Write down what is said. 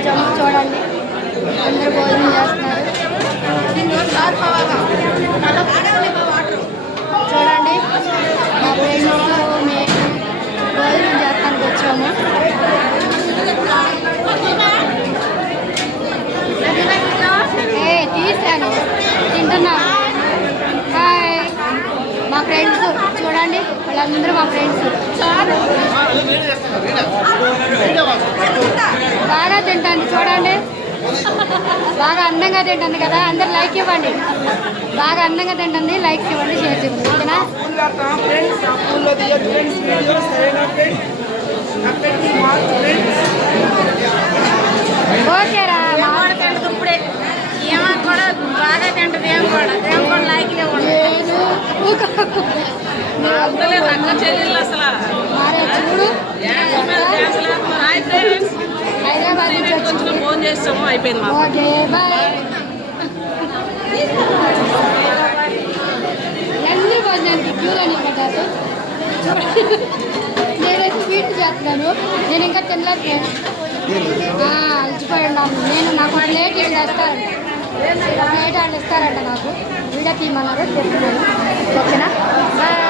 వచ్చాము. చూడండి అందరూ భోజనం చేస్తున్నారు. చూడండి మా ఫ్రెండ్స్ మేము భోజనం చేస్తానికి వచ్చాము. తీసాను తింటున్నాను. హాయ్ మా ఫ్రెండ్స్ చూడండి, వాళ్ళందరూ మా ఫ్రెండ్స్. బాగా తింటాను చూడండి, బాగా అందంగా తింటుంది కదా. అందరు లైక్ ఇవ్వండి. బాగా అందంగా తింటుంది, లైక్ ఇవ్వండి, షేర్ చేయండి. ఓకేనా? ఓకేరా ఇప్పుడే ఏమో కూడా బాగా తింటుంది. ఏం కూడా లైక్ ఇవ్వండి. చూడు హైదరాబాద్ నుంచి ఫోన్ చేస్తాము. అయిపోయింది. Okay bye. అందరూ భోజనానికి క్యూలోనే పెట్టారు. నేనైతే స్వీట్ చేస్తున్నాను. నేను ఇంకా తినలేదు. అలసిపోయి ఉన్నాను నేను. నాకు ప్లేట్ ఇవి తెస్తారంట, ప్లేట్ వాళ్ళు ఇస్తారంట. నాకు వీడియో తీయమన్నారు, చెప్తున్నాను. ఓకేనా? బాయ్.